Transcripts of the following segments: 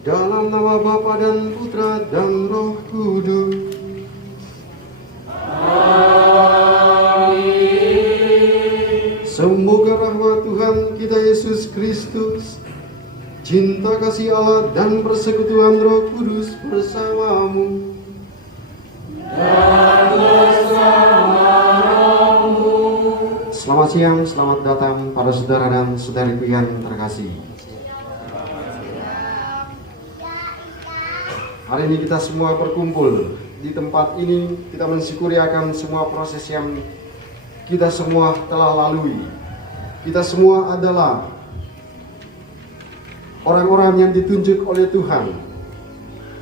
Dalam nama Bapa dan Putra dan Roh Kudus. Amin. Semoga rahmat Tuhan kita Yesus Kristus, cinta kasih Allah dan persekutuan Roh Kudus bersamamu dan bersama rohmu. Selamat siang, selamat datang para saudara dan saudariku yang terkasih. Hari ini kita semua berkumpul di tempat ini, kita mensyukuri akan semua proses yang kita semua telah lalui. Kita semua adalah orang-orang yang ditunjuk oleh Tuhan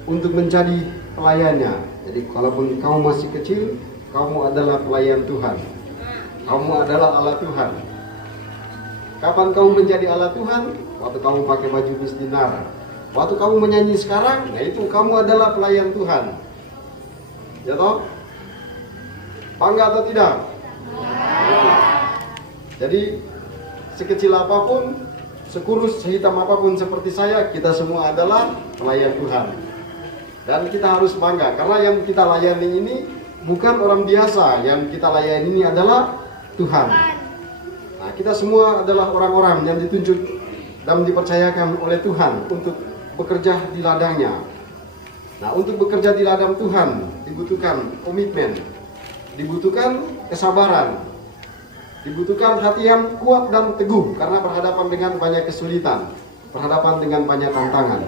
untuk menjadi pelayannya. Jadi kalaupun kamu masih kecil, kamu adalah pelayan Tuhan. Kamu adalah alat Tuhan. Kapan kamu menjadi alat Tuhan? Waktu kamu pakai baju misdinar. Waktu kamu menyanyi sekarang, nah itu kamu adalah pelayan Tuhan. Ya toh? Bangga atau tidak? Jadi sekecil apapun, sekurus, sehitam apapun seperti saya, kita semua adalah pelayan Tuhan. Dan kita harus bangga, karena yang kita layani ini bukan orang biasa. Yang kita layani ini adalah Tuhan. Nah, kita semua adalah orang-orang yang ditunjuk dan dipercayakan oleh Tuhan untuk bekerja di ladangnya. Nah, untuk bekerja di ladang Tuhan dibutuhkan komitmen, dibutuhkan kesabaran, dibutuhkan hati yang kuat dan teguh karena berhadapan dengan banyak kesulitan, berhadapan dengan banyak tantangan.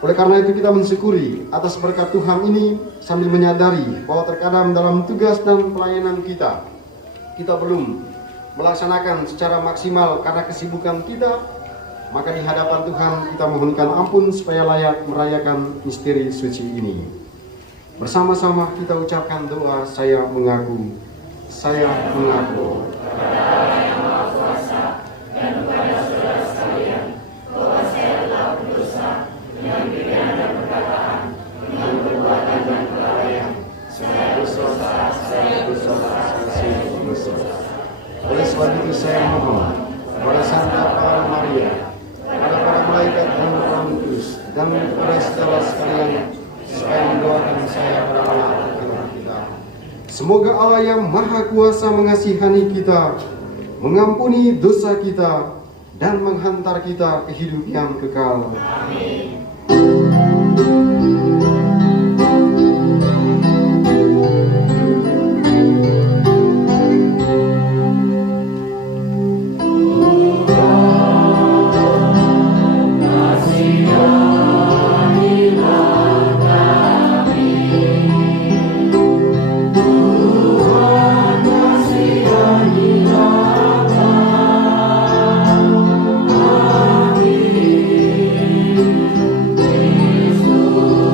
Oleh karena itu kita mensyukuri atas berkat Tuhan ini sambil menyadari bahwa terkadang dalam tugas dan pelayanan kita belum melaksanakan secara maksimal karena kesibukan kita. Maka di hadapan Tuhan kita mohonkan ampun supaya layak merayakan misteri suci ini. Bersama-sama kita ucapkan doa, saya mengaku kepada Allah yang Maha Kuasa dan kepada saudara sekalian bahwa saya telah berdosa dengan pikiran dan perkataan, dengan perbuatan dan kelalaian. Saya berdosa. Oleh sebab itu saya mohon kepada Santa Maria, kepada para malaikat dan Roh Kudus, dan kepada saudara sekalian supaya mendoakan saya pada Allah kita. Semoga Allah yang Maha Kuasa mengasihani kita, mengampuni dosa kita, dan menghantar kita ke hidup yang kekal. Amin. Yesus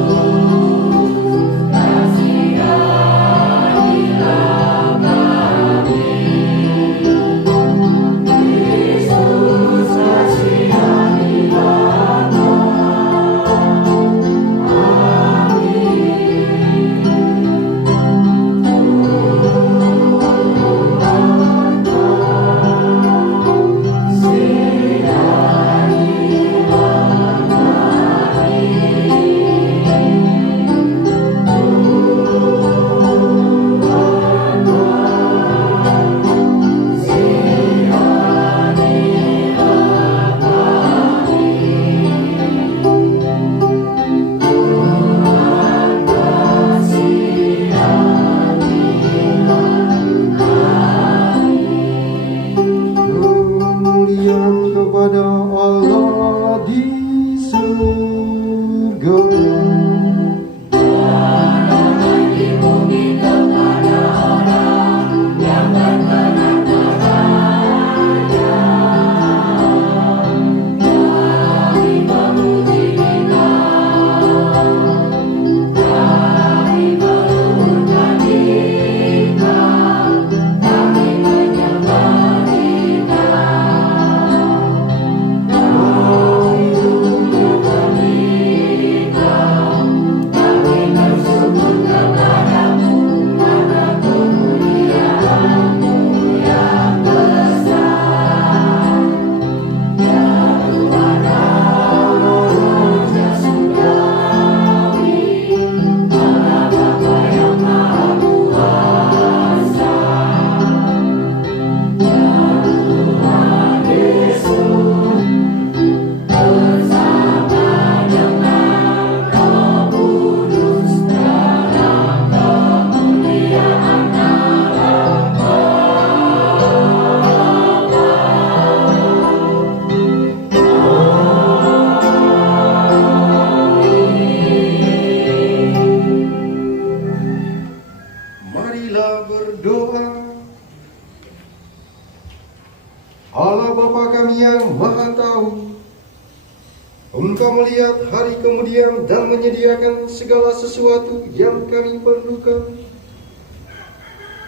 Engkau melihat hari kemudian dan menyediakan segala sesuatu yang kami perlukan.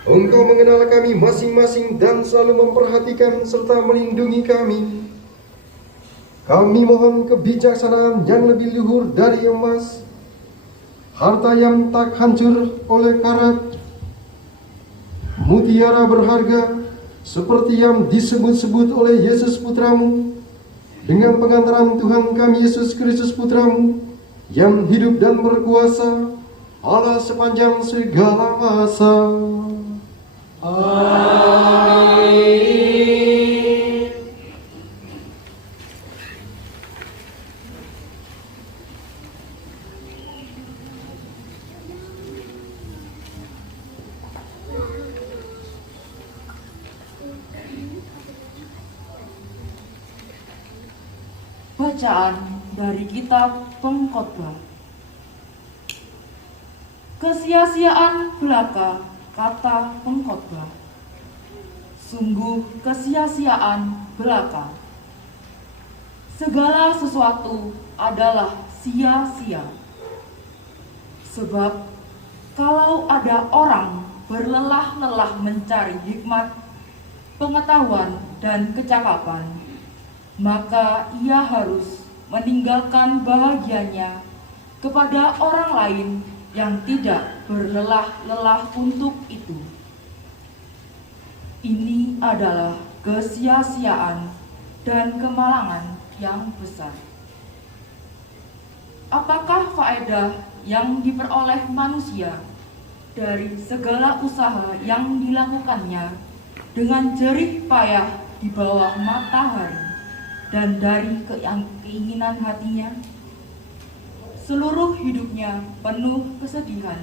Engkau mengenal kami masing-masing dan selalu memperhatikan serta melindungi kami. Kami mohon kebijaksanaan yang lebih luhur dari emas, harta yang tak hancur oleh karat, mutiara berharga seperti yang disebut-sebut oleh Yesus Putramu, dengan pengantaran Tuhan kami Yesus Kristus Putramu, yang hidup dan berkuasa Allah sepanjang segala masa. Amin. Bacaan dari kitab Pengkhotbah. Kesia-siaan belaka, kata pengkhotbah. Sungguh kesia-siaan belaka. Segala sesuatu adalah sia-sia. Sebab kalau ada orang berlelah-lelah mencari hikmat, pengetahuan, dan kecakapan, maka ia harus meninggalkan bahagianya kepada orang lain yang tidak berlelah-lelah untuk itu. Ini adalah kesia-siaan dan kemalangan yang besar. Apakah faedah yang diperoleh manusia dari segala usaha yang dilakukannya dengan jerih payah di bawah matahari dan dari keinginan hatinya? Seluruh hidupnya penuh kesedihan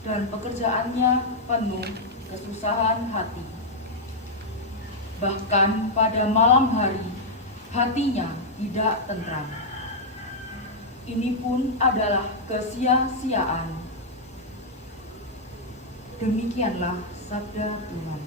dan pekerjaannya penuh kesusahan hati. Bahkan pada malam hari hatinya tidak tentram. Ini pun adalah kesia-siaan. Demikianlah sabda Tuhan.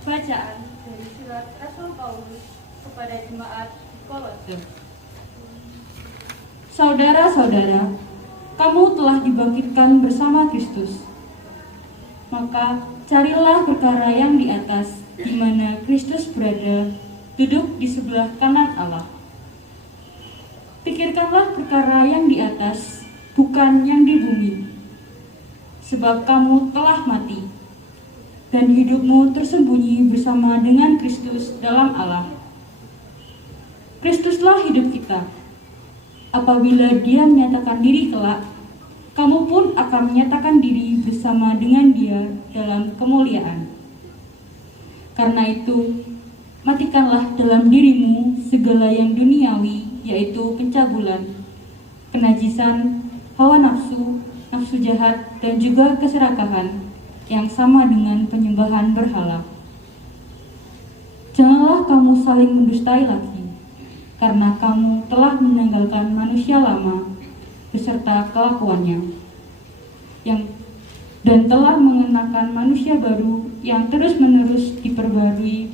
Bacaan dari surat Rasul Paulus kepada jemaat Kolose. Saudara-saudara, kamu telah dibangkitkan bersama Kristus. Maka carilah perkara yang di atas, di mana Kristus berada, duduk di sebelah kanan Allah. Pikirkanlah perkara yang di atas, bukan yang di bumi. Sebab kamu telah mati, dan hidupmu tersembunyi bersama dengan Kristus dalam Allah. Kristuslah hidup kita. Apabila Dia menyatakan diri kelak, kamu pun akan menyatakan diri bersama dengan Dia dalam kemuliaan. Karena itu, matikanlah dalam dirimu segala yang duniawi, yaitu pencabulan, kenajisan, hawa nafsu, nafsu jahat, dan juga keserakahan yang sama dengan penyembahan berhala. Janganlah kamu saling mendustai lagi, karena kamu telah meninggalkan manusia lama beserta kelakuannya, dan telah mengenakan manusia baru yang terus-menerus diperbarui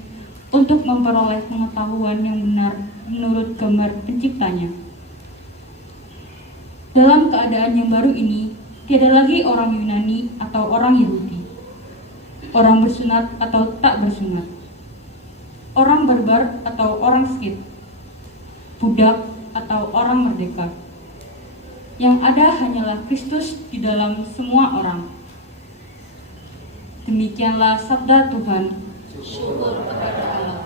untuk memperoleh pengetahuan yang benar menurut gambar penciptanya. Dalam keadaan yang baru ini, tiada lagi orang Yunani atau orang Yahudi, orang bersunat atau tak bersunat, orang barbar atau orang Skit, budak atau orang merdeka. Yang ada hanyalah Kristus di dalam semua orang. Demikianlah sabda Tuhan. Syukur kepada Allah.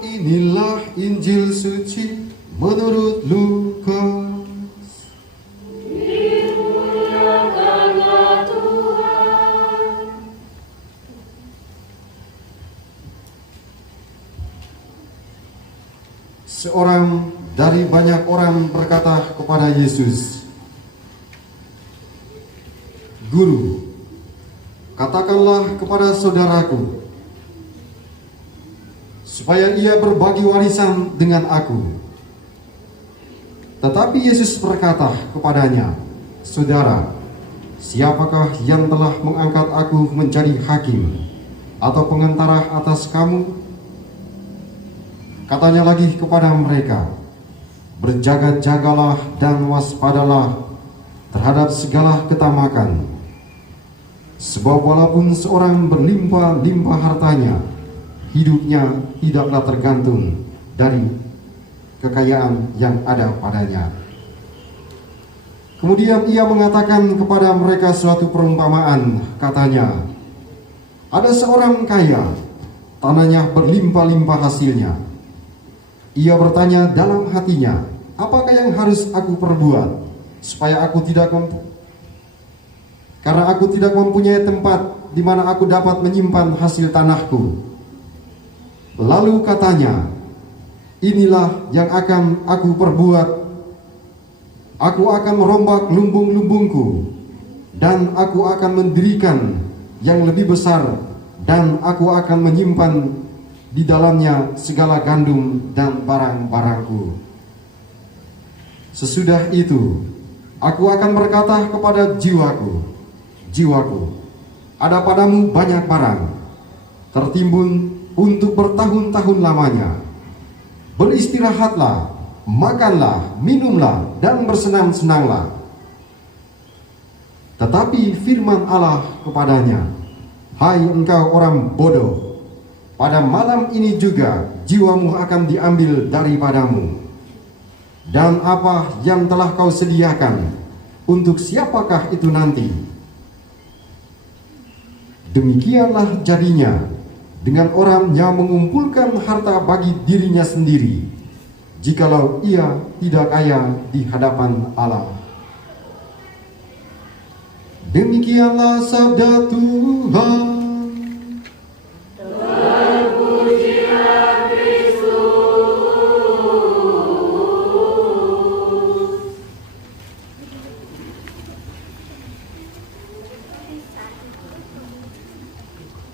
Inilah Injil suci menurut Lukas. Dimuliakanlah Tuhan. Seorang dari banyak orang berkata kepada Yesus, "Guru, katakanlah kepada saudaraku supaya ia berbagi warisan dengan aku." Tetapi Yesus berkata kepadanya, "Saudara, siapakah yang telah mengangkat aku menjadi hakim atau pengantara atas kamu?" Katanya lagi kepada mereka, "Berjaga-jagalah dan waspadalah terhadap segala ketamakan. Sebab walaupun seorang berlimpah-limpah hartanya, hidupnya tidaklah tergantung dari kekayaan yang ada padanya." Kemudian ia mengatakan kepada mereka suatu perumpamaan, katanya, "Ada seorang kaya, tanahnya berlimpah-limpah hasilnya. Ia bertanya dalam hatinya, apakah yang harus aku perbuat supaya karena aku tidak mempunyai tempat di mana aku dapat menyimpan hasil tanahku." Lalu katanya, "Inilah yang akan aku perbuat. Aku akan merombak lumbung-lumbungku, dan aku akan mendirikan yang lebih besar, dan aku akan menyimpan di dalamnya segala gandum dan barang-barangku. Sesudah itu, aku akan berkata kepada jiwaku, 'Jiwaku, ada padamu banyak barang, tertimbun untuk bertahun-tahun lamanya. Beristirahatlah, makanlah, minumlah, dan bersenang-senanglah.' Tetapi firman Allah kepadanya, 'Hai engkau orang bodoh, pada malam ini juga jiwamu akan diambil daripadamu. Dan apa yang telah kau sediakan, untuk siapakah itu nanti?' Demikianlah jadinya dengan orang yang mengumpulkan harta bagi dirinya sendiri, jikalau ia tidak kaya di hadapan Allah. Demikianlah sabda Tuhan.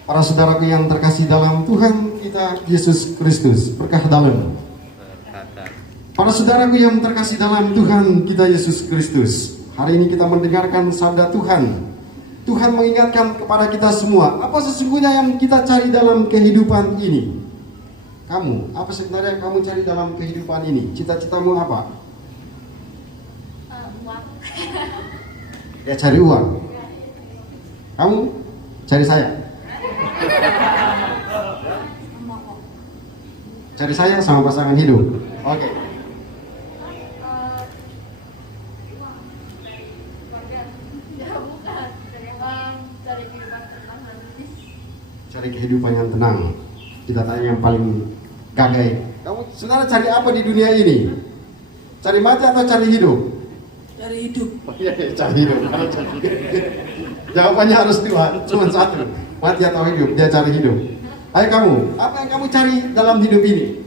Para saudaraku yang terkasih dalam Tuhan kita Yesus Kristus, berkah dalam. Para saudaraku yang terkasih dalam Tuhan kita Yesus Kristus, hari ini kita mendengarkan sabda Tuhan. Tuhan mengingatkan kepada kita semua, apa sesungguhnya yang kita cari dalam kehidupan ini? Kamu, apa sebenarnya yang kamu cari dalam kehidupan ini? Cita-citamu apa? Uang. Ya cari uang. Kamu cari saya. Cari saya sama pasangan hidup. Oke. Cari kehidupan yang tenang. Kita tanya yang paling gagai. Kamu sebenarnya cari apa di dunia ini? Cari mati atau cari hidup? Dari hidup. Oh, iya, cari hidup. Jawabannya harus dua, cuma satu. Mati atau hidup, dia cari hidup. Ayo kamu, apa yang kamu cari dalam hidup ini?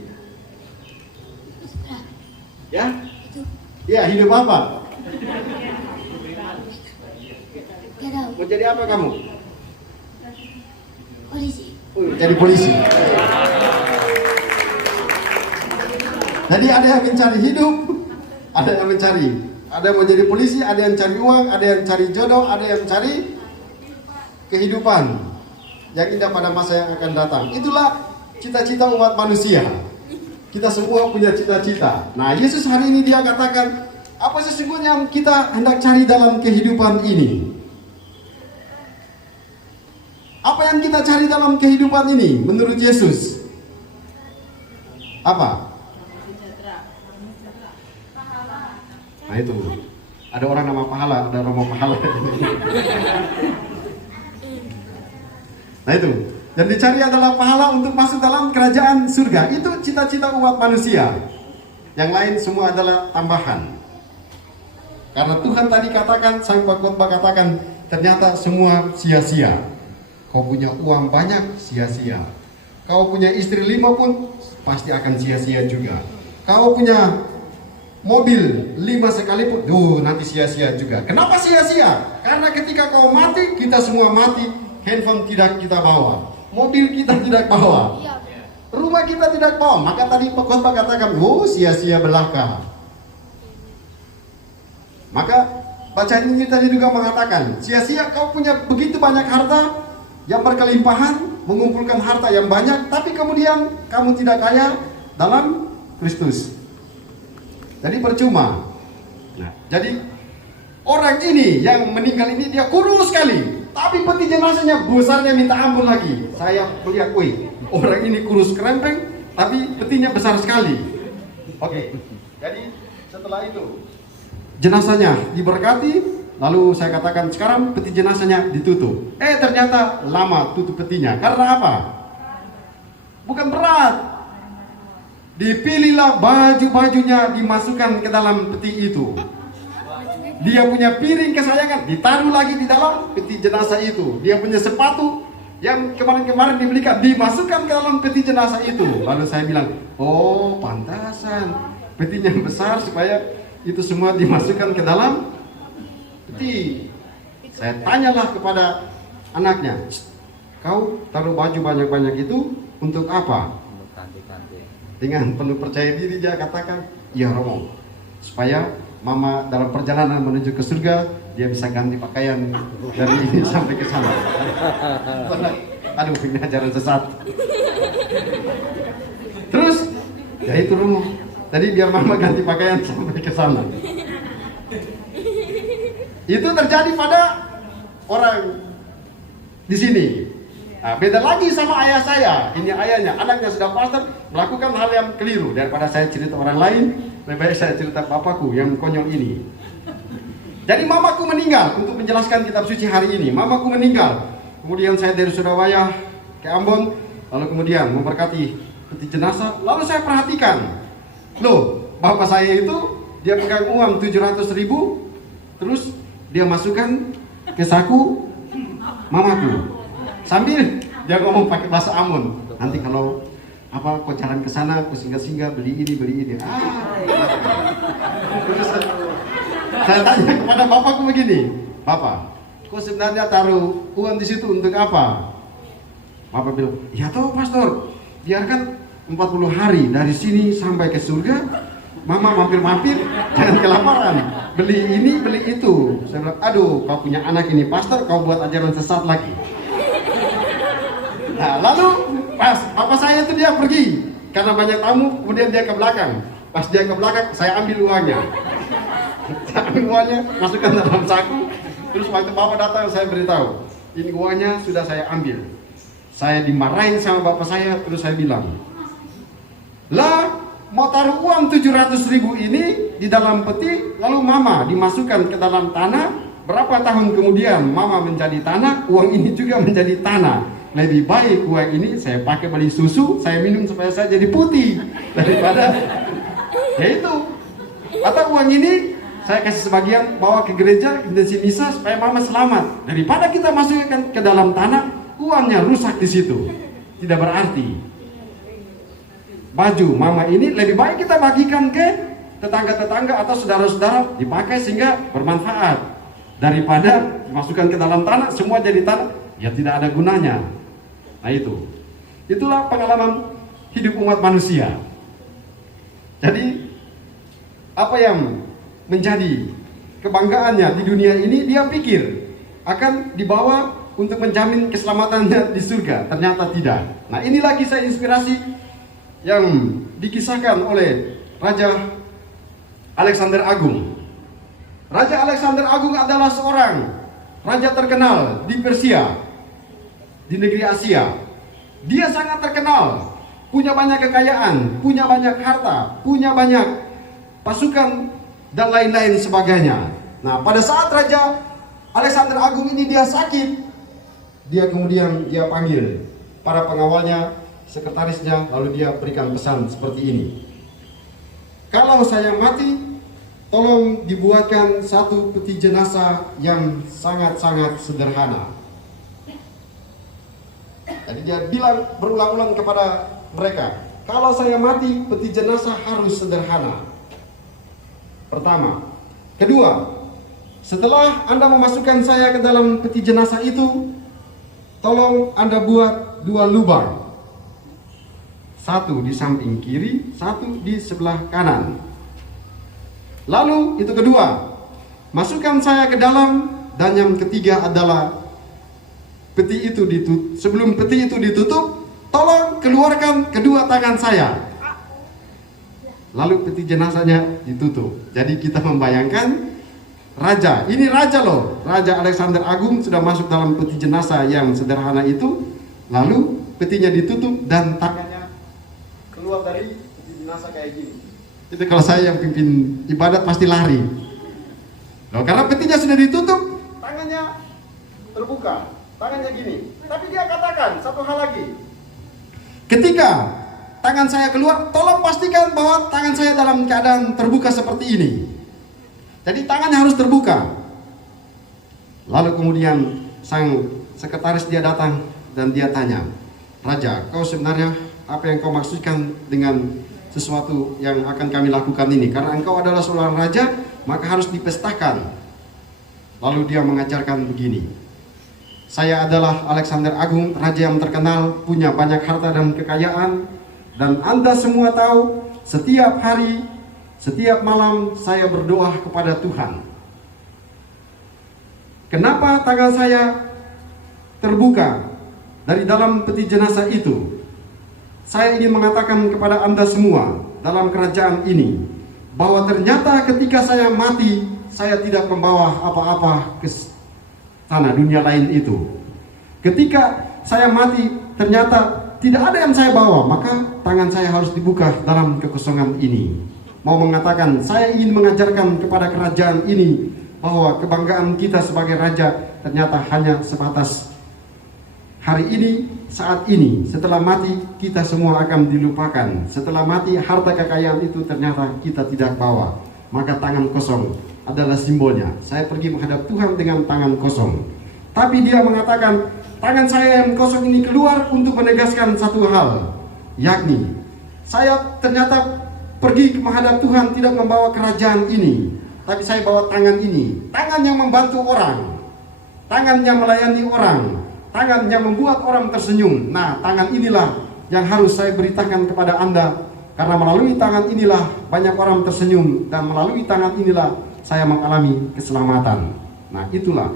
Ya? Ya, hidup apa? Mau jadi apa kamu? Polisi. Jadi polisi. Jadi ada yang mencari hidup, ada yang mencari. Ada yang mau jadi polisi, ada yang cari uang, ada yang cari jodoh, ada yang cari kehidupan yang indah pada masa yang akan datang. Itulah cita-cita umat manusia. Kita semua punya cita-cita. Nah, Yesus hari ini dia katakan, apa sesungguhnya yang kita hendak cari dalam kehidupan ini? Apa yang kita cari dalam kehidupan ini menurut Yesus? Apa? Nah itu, ada orang nama pahala, ada Romo pahala. Nah itu, yang dicari adalah pahala untuk masuk dalam kerajaan surga. Itu cita-cita umat manusia. Yang lain semua adalah tambahan. Karena Tuhan tadi katakan, sang pengkhotbah katakan, ternyata semua sia-sia. Kau punya uang banyak, sia-sia. Kau punya istri 5 pun pasti akan sia-sia juga. Kau punya mobil 5 sekalipun, nanti sia-sia juga. Kenapa sia-sia? Karena ketika kau mati, kita semua mati. Handphone tidak kita bawa, mobil kita tidak bawa, rumah kita tidak bawa. Maka tadi pengkhotbah katakan, sia-sia belaka. Maka bacaan ini tadi juga mengatakan, sia-sia kau punya begitu banyak harta yang berkelimpahan, mengumpulkan harta yang banyak, tapi kemudian kamu tidak kaya dalam Kristus. Jadi percuma. Nah, jadi orang ini yang meninggal ini dia kurus sekali, tapi peti jenazahnya besarnya minta ampun lagi. Saya melihat, orang ini kurus kerempeng, tapi petinya besar sekali. Oke, jadi setelah itu jenazahnya diberkati, lalu saya katakan sekarang peti jenazahnya ditutup. Ternyata lama tutup petinya. Karena apa? Bukan berat. Dipilihlah baju-bajunya dimasukkan ke dalam peti itu. Dia punya piring kesayangan ditaruh lagi di dalam peti jenazah itu. Dia punya sepatu yang kemarin-kemarin dibelikan dimasukkan ke dalam peti jenazah itu. Lalu saya bilang, pantasan petinya besar supaya itu semua dimasukkan ke dalam peti. Saya tanyalah kepada anaknya, kau taruh baju banyak-banyak itu untuk apa? Dengan penuh percaya diri dia katakan, ya Romo, supaya Mama dalam perjalanan menuju ke surga dia bisa ganti pakaian dari ini sampai ke sana. Aduh, ini ajaran sesat. Terus, ya itu Romo. Tadi biar Mama ganti pakaian sampai ke sana. Itu terjadi pada orang di sini. Nah, beda lagi sama ayah saya. Ini ayahnya, anaknya sudah pastor, melakukan hal yang keliru. Daripada saya cerita orang lain, lebih baik saya cerita papaku yang konyol ini. Jadi mamaku meninggal, untuk menjelaskan kitab suci hari ini. Mamaku meninggal. kemudian saya dari Surabaya ke Ambon, lalu kemudian memberkati peti jenazah. Lalu saya perhatikan, loh, bapak saya itu dia pegang uang 700.000, terus dia masukkan ke saku mamaku, sambil dia ngomong pakai bahasa Ambon, nanti kalau kau jalan ke sana, kau singgah-singgah beli ini. Terus saya tanya kepada bapakku begini, Bapak, kau sebenarnya taruh uang di situ untuk apa? Bapak bilang, ya toh pastor, biarkan 40 hari dari sini sampai ke surga, mama mampir-mampir, jangan kelaparan, beli ini, beli itu. Saya bilang, aduh, kau punya anak ini pastor, kau buat ajaran sesat lagi. Nah, lalu pas bapak saya itu dia pergi, karena banyak tamu, kemudian dia ke belakang. Pas dia ke belakang, saya ambil uangnya. Saya ambil uangnya, masukkan dalam saku. Terus waktu bapak datang, saya beritahu, ini uangnya sudah saya ambil. Saya dimarahin sama bapak saya, terus saya bilang, lah mau taruh uang 700.000 ini di dalam peti, lalu mama dimasukkan ke dalam tanah. Berapa tahun kemudian mama menjadi tanah, uang ini juga menjadi tanah. Lebih baik uang ini saya pakai beli susu, saya minum supaya saya jadi putih, daripada ya itu. Atau uang ini saya kasih sebagian bawa ke gereja, intensi misa supaya mama selamat, daripada kita masukkan ke dalam tanah, uangnya rusak di situ, tidak berarti. Baju mama ini lebih baik kita bagikan ke tetangga-tetangga atau saudara-saudara, dipakai sehingga bermanfaat, daripada dimasukkan ke dalam tanah, semua jadi tanah, ya tidak ada gunanya. Nah itulah pengalaman hidup umat manusia. Jadi apa yang menjadi kebanggaannya di dunia ini, dia pikir akan dibawa untuk menjamin keselamatannya di surga, ternyata tidak. Nah inilah kisah inspirasi yang dikisahkan oleh Raja Alexander Agung. Raja Alexander Agung adalah seorang raja terkenal di Persia, di negeri Asia. Dia sangat terkenal, punya banyak kekayaan, punya banyak harta, punya banyak pasukan dan lain-lain sebagainya. Nah, pada saat Raja Alexander Agung ini dia sakit, dia kemudian panggil para pengawalnya, sekretarisnya, lalu dia berikan pesan seperti ini. Kalau saya mati, tolong dibuatkan satu peti jenazah yang sangat-sangat sederhana. Jadi dia bilang berulang-ulang kepada mereka, kalau saya mati, peti jenazah harus sederhana. Pertama. Kedua, setelah Anda memasukkan saya ke dalam peti jenazah itu, tolong Anda buat 2 lubang. Satu di samping kiri, satu di sebelah kanan. Lalu itu kedua, masukkan saya ke dalam. Dan yang ketiga adalah sebelum peti itu ditutup, tolong keluarkan kedua tangan saya. Lalu peti jenazahnya ditutup. Jadi kita membayangkan raja, ini raja loh, Raja Alexander Agung sudah masuk dalam peti jenazah yang sederhana itu, lalu petinya ditutup dan tangannya keluar dari peti jenazah kayak gini. Itu kalau saya yang pimpin ibadat pasti lari. Loh, karena petinya sudah ditutup, tangannya terbuka, tangannya gini. Tapi dia katakan satu hal lagi. Ketika tangan saya keluar, tolong pastikan bahwa tangan saya dalam keadaan terbuka seperti ini. Jadi tangannya harus terbuka. Lalu kemudian sang sekretaris dia datang dan dia tanya, Raja, kau sebenarnya apa yang kau maksudkan dengan sesuatu yang akan kami lakukan ini? Karena engkau adalah seorang raja, maka harus dipestakan. Lalu dia mengajarkan begini, saya adalah Alexander Agung, raja yang terkenal, punya banyak harta dan kekayaan, dan Anda semua tahu, setiap hari, setiap malam saya berdoa kepada Tuhan. Kenapa tangan saya terbuka dari dalam peti jenazah itu? Saya ingin mengatakan kepada Anda semua dalam kerajaan ini, bahwa ternyata ketika saya mati, saya tidak membawa apa-apa ke tanah dunia lain itu. Ketika saya mati, ternyata tidak ada yang saya bawa, maka tangan saya harus dibuka dalam kekosongan ini. Mau mengatakan, saya ingin mengajarkan kepada kerajaan ini bahwa kebanggaan kita sebagai raja ternyata hanya sebatas hari ini, saat ini, setelah mati kita semua akan dilupakan. Setelah mati harta kekayaan itu ternyata kita tidak bawa. Maka tangan kosong adalah simbolnya. Saya pergi menghadap Tuhan dengan tangan kosong. Tapi dia mengatakan, tangan saya yang kosong ini keluar untuk menegaskan satu hal, yakni saya ternyata pergi menghadap Tuhan tidak membawa kerajaan ini, tapi saya bawa tangan ini, tangan yang membantu orang, tangan yang melayani orang, tangan yang membuat orang tersenyum. Nah, tangan inilah yang harus saya beritakan kepada Anda, karena melalui tangan inilah banyak orang tersenyum, dan melalui tangan inilah saya mengalami keselamatan. Nah, itulah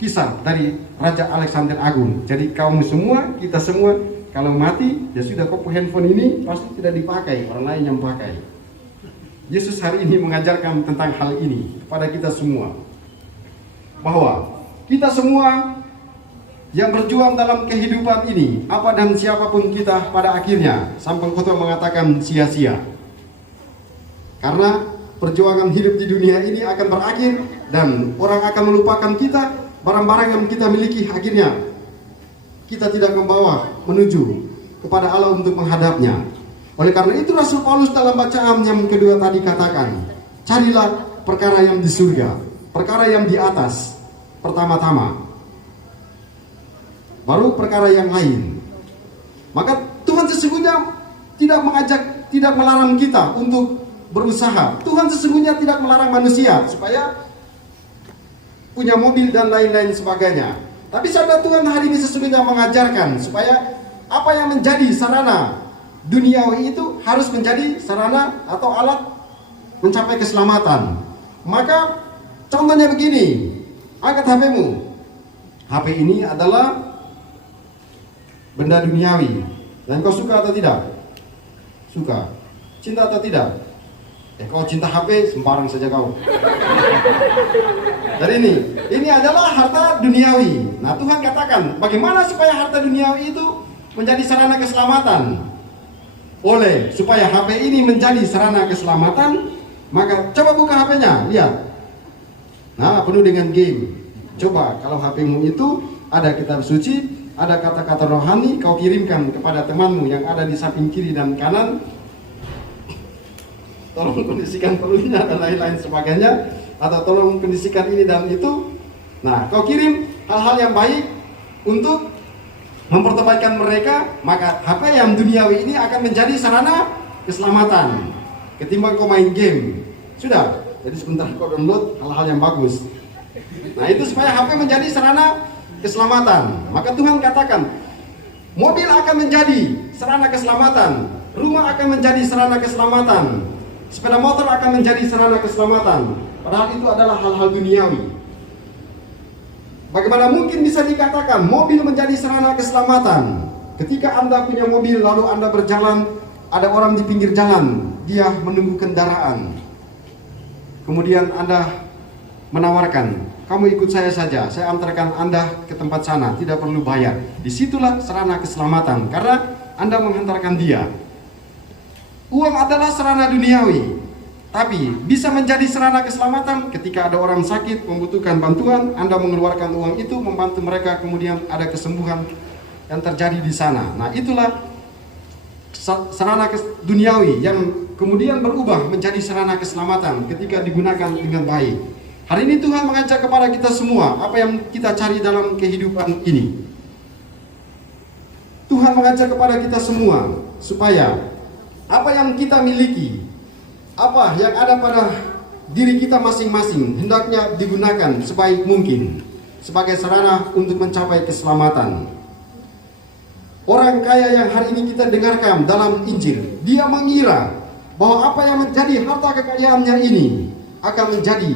kisah dari Raja Alexander Agung. Jadi kaum semua, kita semua, kalau mati, ya sudah, kok handphone ini pasti tidak dipakai, orang lain yang pakai. Yesus hari ini mengajarkan tentang hal ini kepada kita semua, bahwa kita semua yang berjuang dalam kehidupan ini, apa dan siapapun kita pada akhirnya, Sang Pengkhotbah mengatakan sia-sia. Karena perjuangan hidup di dunia ini akan berakhir, dan orang akan melupakan kita, barang-barang yang kita miliki akhirnya kita tidak membawa menuju kepada Allah untuk menghadapnya. Oleh karena itu Rasul Paulus dalam bacaan yang kedua tadi katakan, carilah perkara yang di surga, perkara yang di atas pertama-tama, baru perkara yang lain. Maka Tuhan sesungguhnya tidak mengajak, tidak melarang kita untuk berusaha. Tuhan sesungguhnya tidak melarang manusia supaya punya mobil dan lain-lain sebagainya. Tapi sabda Tuhan hari ini sesungguhnya mengajarkan supaya apa yang menjadi sarana duniawi itu harus menjadi sarana atau alat mencapai keselamatan. Maka contohnya begini, angkat HP-mu. HP ini adalah benda duniawi, dan kau suka atau tidak? Suka. Cinta atau tidak? Kau cinta HP, sembarang saja kau. Jadi ini adalah harta duniawi. Nah, Tuhan katakan, bagaimana supaya harta duniawi itu menjadi sarana keselamatan? Supaya HP ini menjadi sarana keselamatan, maka coba buka HP-nya, lihat. Nah, penuh dengan game. Coba kalau HP-mu itu ada kitab suci, ada kata-kata rohani, kau kirimkan kepada temanmu yang ada di samping kiri dan kanan. Tolong kondisikan pelunya dan lain-lain sebagainya, atau tolong kondisikan ini dan itu. Nah, kau kirim hal-hal yang baik untuk mempertebaikkan mereka, maka HP yang duniawi ini akan menjadi sarana keselamatan ketimbang kau main game. Sudah, jadi sebentar kau download hal-hal yang bagus. Nah, itu supaya HP menjadi sarana keselamatan. Maka Tuhan katakan, mobil akan menjadi sarana keselamatan, rumah akan menjadi sarana keselamatan, sepeda motor akan menjadi sarana keselamatan. Padahal itu adalah hal-hal duniawi. Bagaimana mungkin bisa dikatakan mobil menjadi sarana keselamatan? Ketika Anda punya mobil lalu Anda berjalan, ada orang di pinggir jalan, dia menunggu kendaraan. Kemudian Anda menawarkan, kamu ikut saya saja, saya antarkan Anda ke tempat sana, tidak perlu bayar. Disitulah sarana keselamatan, karena Anda menghantarkan dia. Uang adalah sarana duniawi, tapi bisa menjadi sarana keselamatan ketika ada orang sakit membutuhkan bantuan, Anda mengeluarkan uang itu membantu mereka, kemudian ada kesembuhan yang terjadi di sana. Nah, itulah sarana duniawi yang kemudian berubah menjadi sarana keselamatan ketika digunakan dengan baik. Hari ini Tuhan mengajak kepada kita semua, apa yang kita cari dalam kehidupan ini. Tuhan mengajak kepada kita semua supaya apa yang kita miliki, apa yang ada pada diri kita masing-masing hendaknya digunakan sebaik mungkin sebagai sarana untuk mencapai keselamatan. Orang kaya yang hari ini kita dengarkan dalam Injil, dia mengira bahwa apa yang menjadi harta kekayaannya ini akan menjadi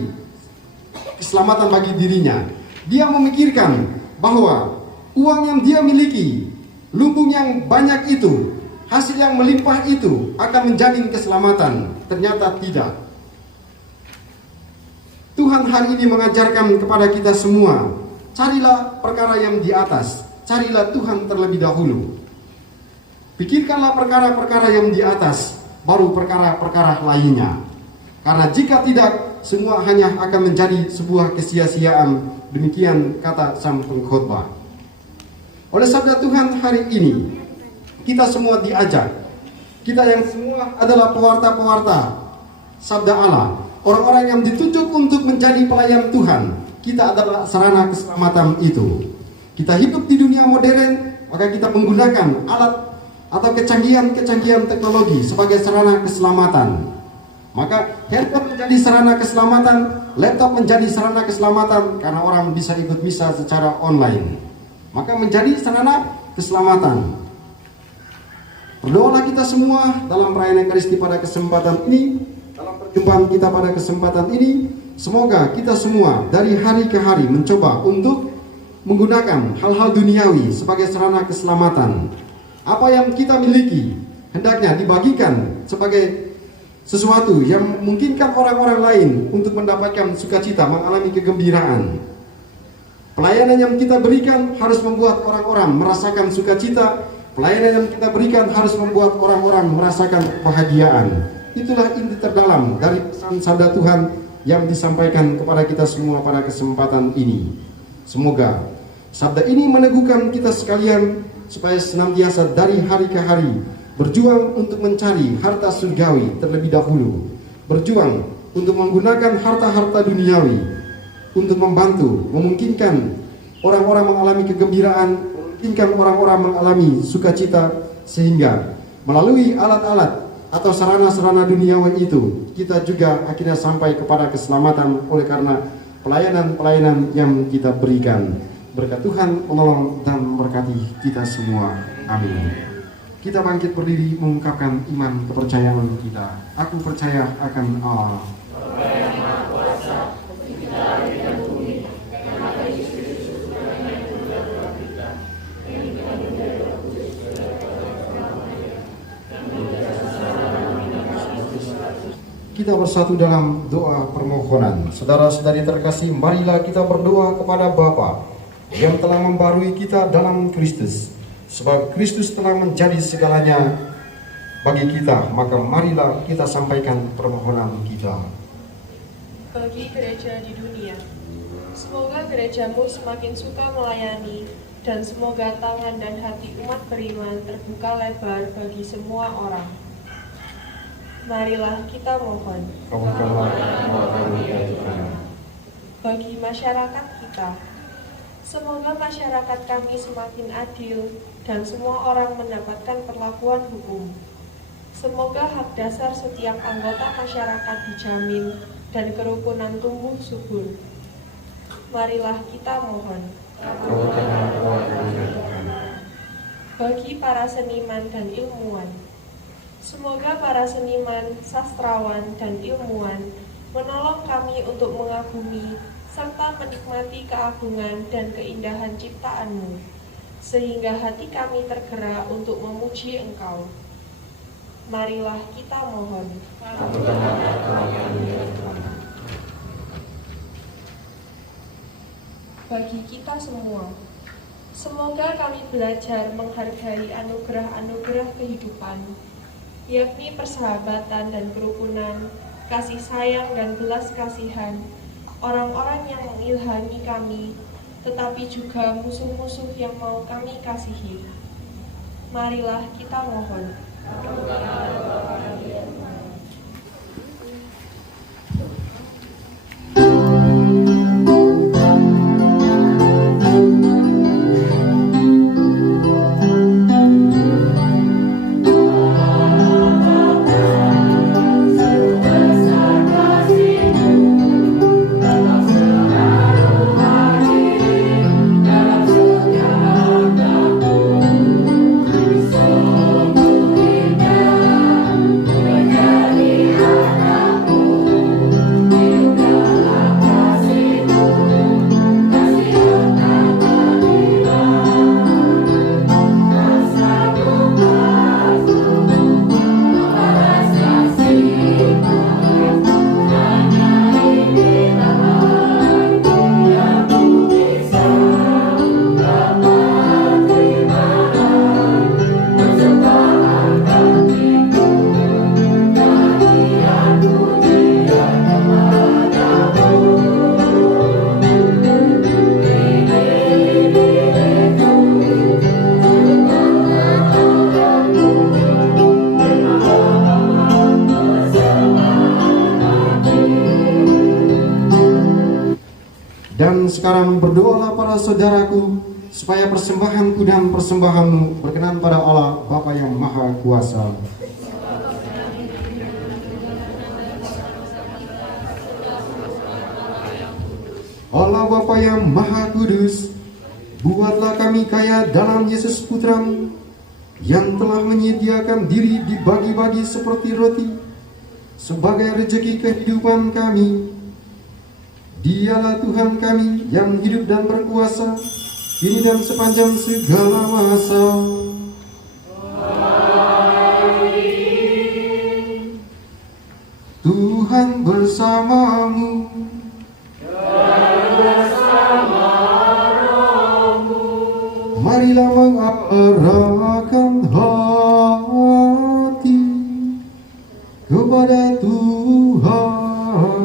keselamatan bagi dirinya. Dia memikirkan bahwa uang yang dia miliki, lumbung yang banyak itu, hasil yang melimpah itu akan menjamin keselamatan. Ternyata tidak. Tuhan hari ini mengajarkan kepada kita semua, carilah perkara yang di atas, carilah Tuhan terlebih dahulu. Pikirkanlah perkara-perkara yang di atas, baru perkara-perkara lainnya. Karena jika tidak, semua hanya akan menjadi sebuah kesia-siaan. Demikian kata Sang Pengkhotbah. Oleh sabda Tuhan hari ini, kita semua diajak. Kita yang semua adalah pewarta-pewarta sabda Allah. Orang-orang yang ditunjuk untuk menjadi pelayan Tuhan. Kita adalah sarana keselamatan itu. Kita hidup di dunia modern, maka kita menggunakan alat atau kecanggihan-kecanggihan teknologi sebagai sarana keselamatan. Maka handphone menjadi sarana keselamatan, laptop menjadi sarana keselamatan karena orang bisa ikut misa secara online. Maka menjadi sarana keselamatan. Berdoalah kita semua dalam perayaan Ekaristi pada kesempatan ini, dalam perjumpaan kita pada kesempatan ini, semoga kita semua dari hari ke hari mencoba untuk menggunakan hal-hal duniawi sebagai sarana keselamatan. Apa yang kita miliki hendaknya dibagikan sebagai sesuatu yang memungkinkan orang-orang lain untuk mendapatkan sukacita, mengalami kegembiraan. Pelayanan yang kita berikan harus membuat orang-orang merasakan sukacita. Pelayanan yang kita berikan harus membuat orang-orang merasakan kebahagiaan. Itulah inti terdalam dari pesan sabda Tuhan yang disampaikan kepada kita semua pada kesempatan ini. Semoga sabda ini meneguhkan kita sekalian supaya senantiasa dari hari ke hari berjuang untuk mencari harta surgawi terlebih dahulu. Berjuang untuk menggunakan harta-harta duniawi untuk membantu, memungkinkan orang-orang mengalami kegembiraan, memungkinkan orang-orang mengalami sukacita, sehingga melalui alat-alat atau sarana-sarana duniawi itu kita juga akhirnya sampai kepada keselamatan oleh karena pelayanan-pelayanan yang kita berikan. Berkat Tuhan menolong dan memberkati kita semua. Amin. Kita bangkit berdiri mengungkapkan iman kepercayaan kita. Aku percaya akan Allah. Kita bersatu dalam doa permohonan. Saudara-saudari terkasih, marilah kita berdoa kepada Bapa yang telah membarui kita dalam Kristus. Sebab Kristus telah menjadi segalanya bagi kita, maka marilah kita sampaikan permohonan kita. Bagi gereja di dunia, semoga gerejamu semakin suka melayani, dan semoga tangan dan hati umat beriman terbuka lebar bagi semua orang. Marilah kita mohon. Bagi masyarakat kita, semoga masyarakat kami semakin adil dan semua orang mendapatkan perlakuan hukum. Semoga hak dasar setiap anggota masyarakat dijamin dan kerukunan tumbuh subur. Marilah kita mohon. Bagi para seniman dan ilmuwan, semoga para seniman, sastrawan, dan ilmuwan menolong kami untuk mengagumi serta menikmati keagungan dan keindahan ciptaan-Mu, sehingga hati kami tergerak untuk memuji Engkau. Marilah kita mohon. Bagi kita semua, semoga kami belajar menghargai anugerah-anugerah kehidupan, yakni persahabatan dan kerukunan, kasih sayang dan belas kasihan, orang-orang yang mengilhami kami, tetapi juga musuh-musuh yang mau kami kasihi. Marilah kita mohon. sekarang berdoalah para saudaraku, supaya persembahanku dan persembahanmu berkenan pada Allah Bapa yang Maha Kuasa. Allah Bapa yang Maha Kudus, buatlah kami kaya dalam Yesus Putra-Mu, yang telah menyediakan diri dibagi-bagi seperti roti, sebagai rejeki kehidupan kami. Dialah Tuhan kami yang hidup dan berkuasa, kini dan sepanjang segala masa. Amin. Tuhan bersamamu. Marilah mengarahkan hati kepada Tuhan.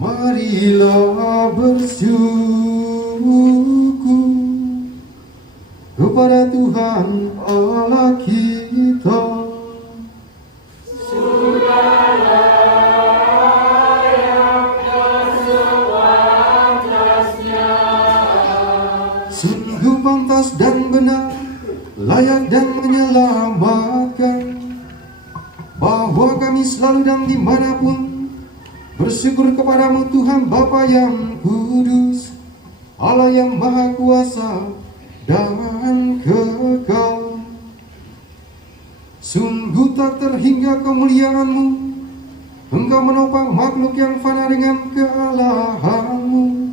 Marilah bersyukur kepada Tuhan Allah kita. Sungguh pantas dan benar, layak dan menyelamatkan, bahwa kami selalu dan dimanapun bersyukur kepadamu Tuhan Bapa yang kudus, Allah yang Maha Kuasa dan kekal. Sungguh tak terhingga kemuliaan-Mu, Engkau menopang makhluk yang fana dengan kealahan-Mu,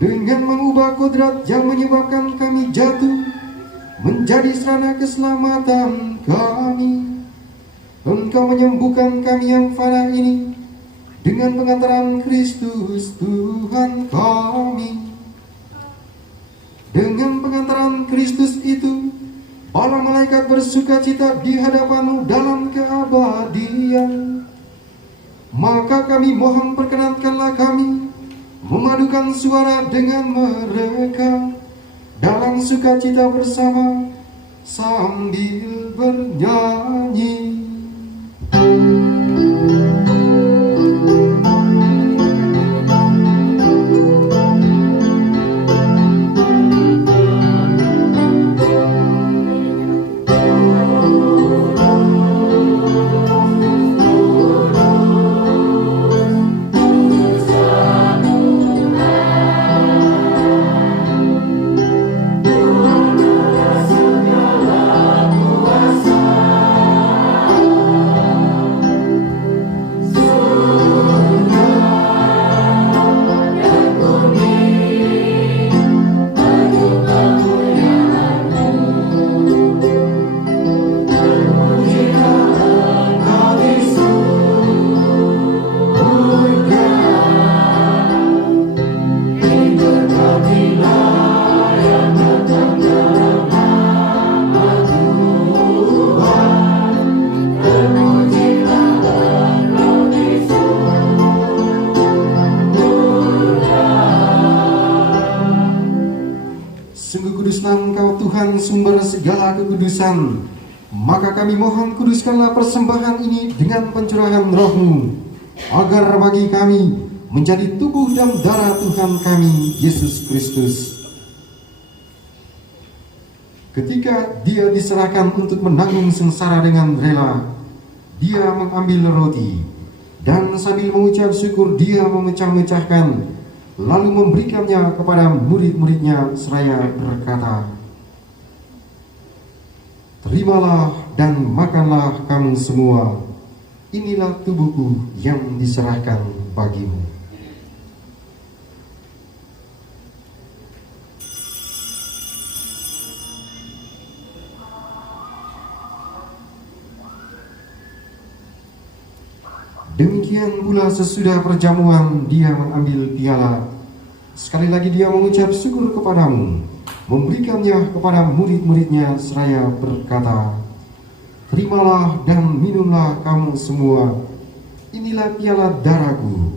dengan mengubah kodrat yang menyebabkan kami jatuh menjadi sarana keselamatan kami. Engkau menyembuhkan kami yang fana ini dengan pengantaran Kristus Tuhan kami. Dengan pengantaran Kristus itu, para malaikat bersukacita di hadapan-Mu dalam keabadian. Maka kami mohon, perkenankanlah kami memadukan suara dengan mereka dalam sukacita bersama sambil bernyanyi. Engkau Tuhan sumber segala kekudusan, maka kami mohon kuduskanlah persembahan ini dengan pencurahan Roh-Mu, agar bagi kami menjadi tubuh dan darah Tuhan kami Yesus Kristus. Ketika Dia diserahkan untuk menanggung sengsara dengan rela, Dia mengambil roti dan sambil mengucap syukur Dia memecah-mecahkan, lalu memberikannya kepada murid-muridnya seraya berkata, "Terimalah dan makanlah kamu semua, inilah tubuhku yang diserahkan bagimu." Demikian pula sesudah perjamuan Dia mengambil piala. Sekali lagi Dia mengucap syukur kepadamu, memberikannya kepada murid-muridnya seraya berkata, "Terimalah dan minumlah kamu semua, inilah piala darahku,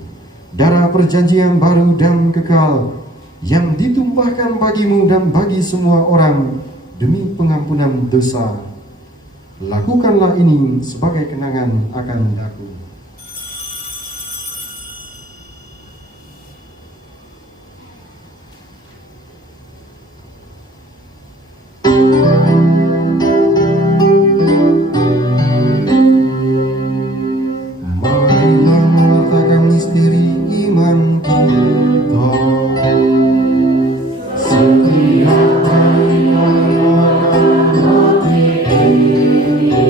darah perjanjian baru dan kekal, yang ditumpahkan bagimu dan bagi semua orang demi pengampunan dosa. Lakukanlah ini sebagai kenangan akan aku. Marilah mewartakan misteri iman kita. Setiap hari menyuarakan hati ini,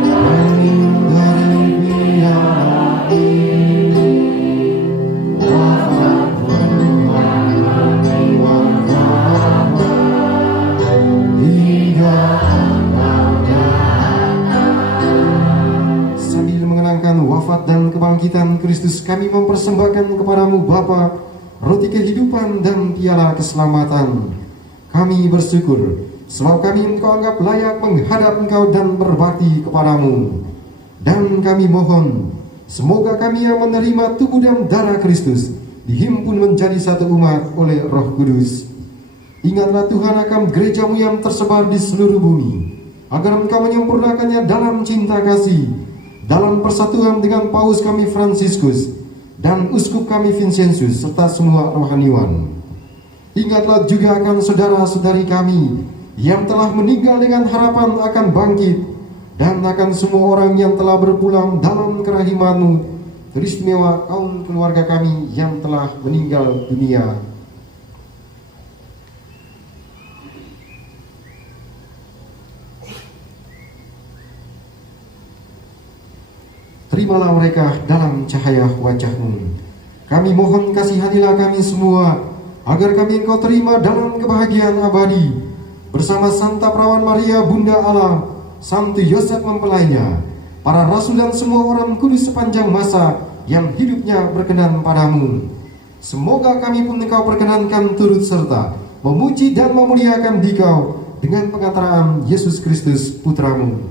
angin dari biara ini, wafat Tuhan kami wartakan hingga sambil mengenangkan wafat dan kebangkitan Kristus, kami mempersembahkan kepadamu Bapa roti kehidupan dan piala keselamatan. Kami bersyukur sebab kami Engkau anggap layak menghadap Engkau dan berbakti kepadamu. Dan kami mohon semoga kami yang menerima tubuh dan darah Kristus dihimpun menjadi satu umat oleh Roh Kudus. Ingatlah Tuhan akan gerejamu yang tersebar di seluruh bumi, agar Engkau menyempurnakannya dalam cinta kasih, dalam persatuan dengan Paus kami Fransiskus dan Uskup kami Vincentius serta semua rohaniwan. Ingatlah juga akan saudara-saudari kami yang telah meninggal dengan harapan akan bangkit, dan akan semua orang yang telah berpulang dalam kerahiman-Mu, teristimewa kaum keluarga kami yang telah meninggal dunia. Terimalah mereka dalam cahaya wajah-Mu. Kami mohon kasihanilah kami semua, agar kami Engkau terima dalam kebahagiaan abadi, bersama Santa Perawan Maria Bunda Allah, Santo Yosef mempelainya, para rasul dan semua orang kudus sepanjang masa yang hidupnya berkenan padamu. Semoga kami pun Engkau perkenankan turut serta memuji dan memuliakan Dikau dengan pengantaraan Yesus Kristus Putramu.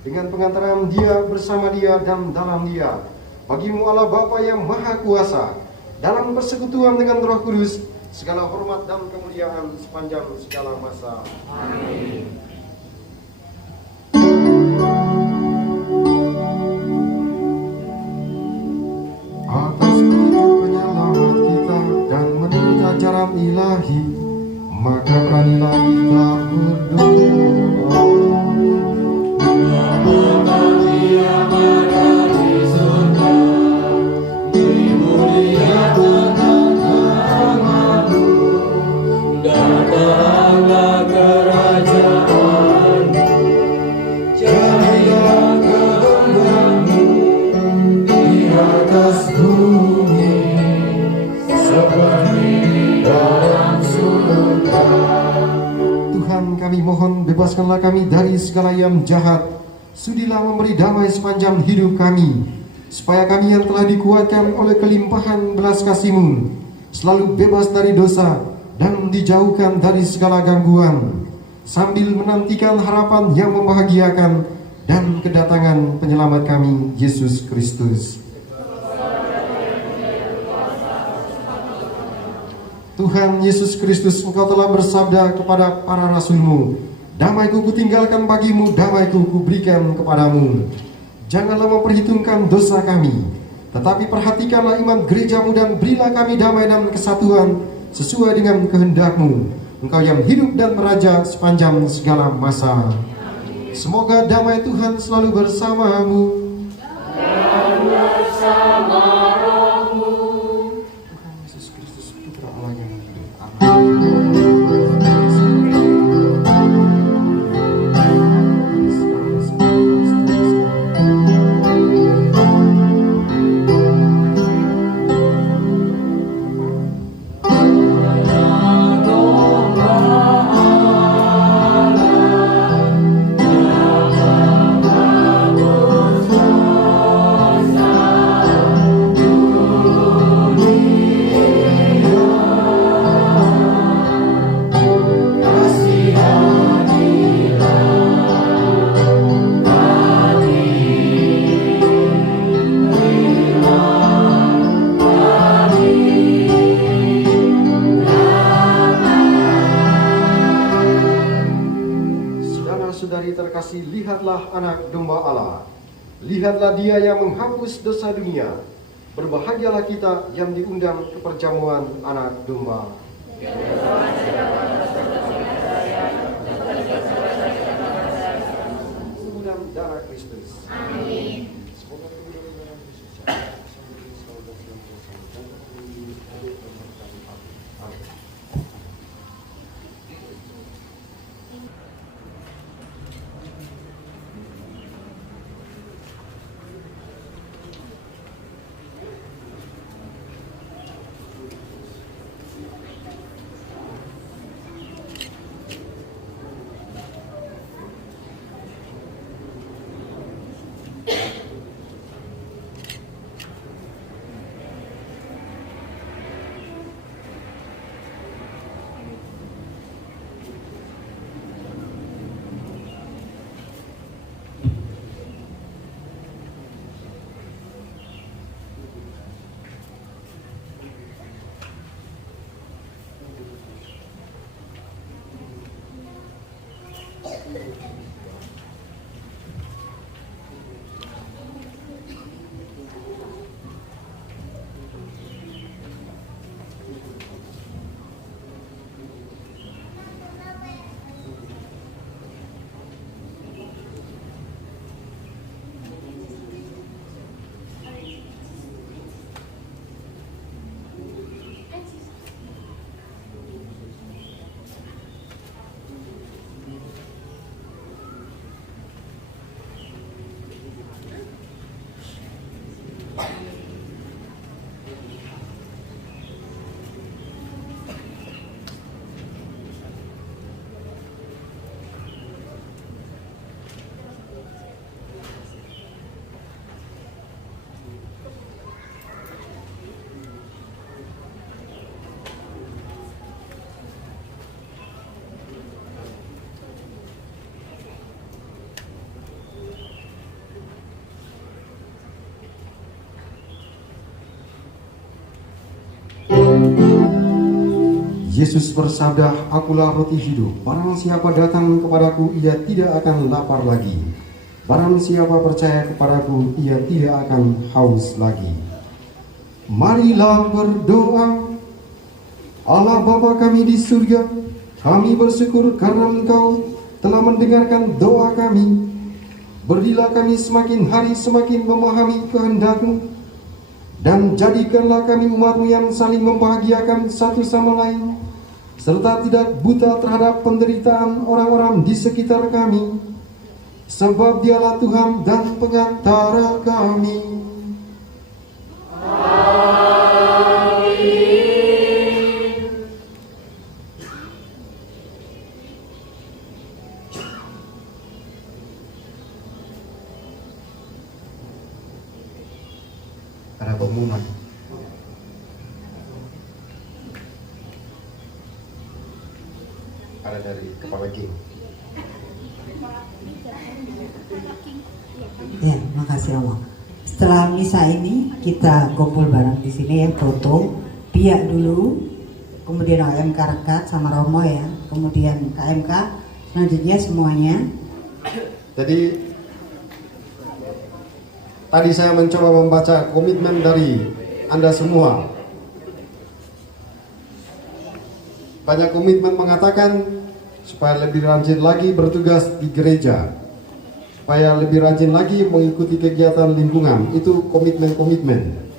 Dengan pengantaran Dia, bersama Dia, dan dalam Dia, bagimu Allah Bapa yang Maha Kuasa, dalam persekutuan dengan Roh Kudus, segala hormat dan kemuliaan sepanjang segala masa. Amin. Atas petunjuk penyelamat kita dan menurut ajaran ilahi, maka beranilah kita berdoa. Datanglah kerajaan-Mu, jadilah kehendak-Mu di atas bumi seperti di dalam surga. Tuhan, kami mohon bebaskanlah kami dari segala yang jahat. Sudilah memberi damai sepanjang hidup kami, supaya kami yang telah dikuatkan oleh kelimpahan belas kasih-Mu selalu bebas dari dosa dan dijauhkan dari segala gangguan, sambil menantikan harapan yang membahagiakan dan kedatangan penyelamat kami, Yesus Kristus. Tuhan Yesus Kristus, Engkau telah bersabda kepada para rasul-Mu, damai-Ku kutinggalkan bagimu, damai-Ku kuberikan kepadamu. Janganlah memperhitungkan dosa kami, tetapi perhatikanlah iman gereja-Mu dan berilah kami damai dan kesatuan sesuai dengan kehendak-Mu, Engkau yang hidup dan meraja sepanjang segala masa. Semoga damai Tuhan selalu bersama-Mu Dan bersama rohmu. Tuhan Yesus Kristus, Putra Allah yang hidup. Amin. Ku lihatlah anak domba Allah. Lihatlah dia yang menghapus dosa dunia. Berbahagialah kita yang diundang ke perjamuan anak domba. Dalam darah Kristus. Amin. Semoga kemuliaan darah Kristus sampai selalu dan senantiasa dan Amin. Yesus bersabda, "Akulah roti hidup. Barang siapa datang kepadaku, ia tidak akan lapar lagi. Barang siapa percaya kepadaku, ia tidak akan haus lagi." Marilah berdoa. Allah Bapa kami di surga, kami bersyukur karena Engkau telah mendengarkan doa kami. Berilah kami semakin hari semakin memahami kehendak-Mu, dan jadikanlah kami umat-Mu yang saling membahagiakan satu sama lain, serta tidak buta terhadap penderitaan orang-orang di sekitar kami, sebab Dialah Tuhan dan pengantara kami. Ada pengumuman. Ada dari kepala geng. Ya, makasih Allah. Setelah misa ini kita kumpul bareng di sini ya, foto, biak dulu, kemudian AMK Rekat sama Romo ya, kemudian KMK, selanjutnya semuanya. Jadi tadi saya mencoba membaca komitmen dari Anda semua. Banyak komitmen mengatakan supaya lebih rajin lagi bertugas di gereja, supaya lebih rajin lagi mengikuti kegiatan lingkungan. Itu komitmen-komitmen.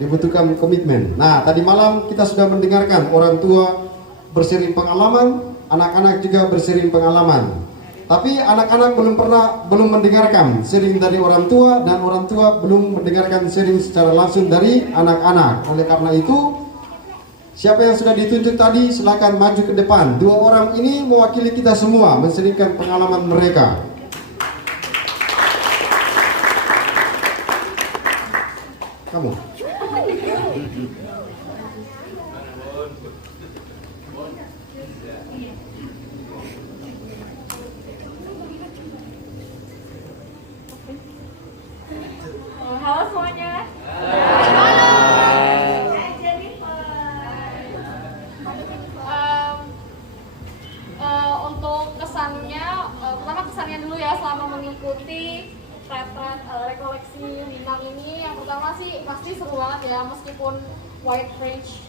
Dibutuhkan komitmen. Nah, tadi malam kita sudah mendengarkan orang tua bersharing pengalaman, anak-anak juga bersharing pengalaman. Tapi anak-anak belum mendengarkan sharing dari orang tua, dan orang tua belum mendengarkan sharing secara langsung dari anak-anak. Oleh karena itu, siapa yang sudah ditunjuk tadi silakan maju ke depan. Dua orang ini mewakili kita semua men-sharingkan pengalaman mereka. Kamu. Halo semuanya. Untuk kesannya, pertama kesannya dulu ya selama age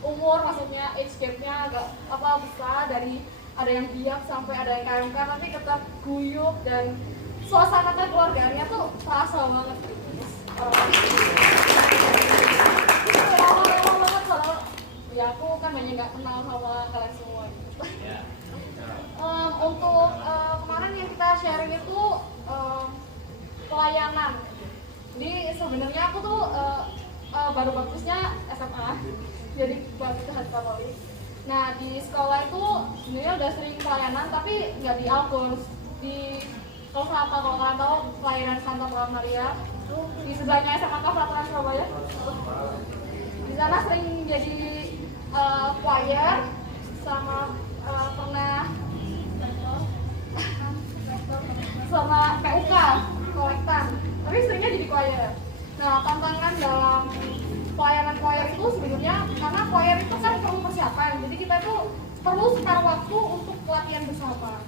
umur, maksudnya age gap-nya agak besar, dari ada yang biak sampai ada yang KMK, tapi tetap guyup dan suasana kekeluargaannya tuh terasa banget. Lama banget soalnya ya aku kan banyak nggak kenal sama kalian semua gitu. Untuk kemarin yang kita sharing itu pelayanan. Jadi sebenarnya aku tuh baru bagusnya SMA, jadi baru ke hati Katolik. Nah di sekolah itu sebenarnya udah sering pelayanan, tapi nggak di Alkurs. Kalau kalian tahu pelayanan Santa Clara Maria, di sebelahnya SMA Frateran Surabaya. Di sana sering jadi choir sama pernah sama PUK kolektan, tapi seringnya jadi choir. Nah tantangan dalam pelayanan choir itu sebenarnya karena choir itu kan perlu persiapan, jadi kita tuh perlu spare waktu untuk latihan bersama.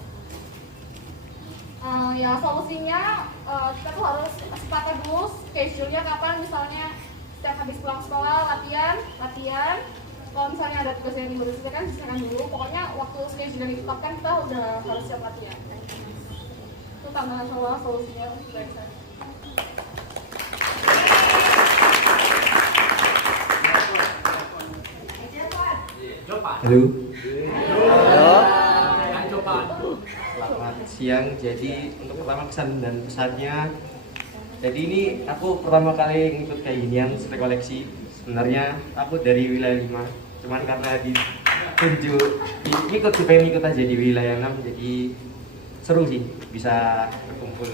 Ya solusinya kita tuh harus sepakat dulu schedule-nya kapan, misalnya setiap habis pulang sekolah latihan. Kalau misalnya ada tugas yang harus diselesaikan, selesaikan dulu. Pokoknya waktu schedule yang ditetapkan kita udah harus siap latihan. Itu tantangan sama solusinya baik saya. Halo. Selamat siang. Jadi untuk pertama kesan dan pesannya, jadi ini aku pertama kali ngikut kayak ginian rekoleksi. Sebenarnya aku dari wilayah 5, cuman karena ditunjuk pengen ikut aja di wilayah 6, jadi seru sih bisa berkumpul.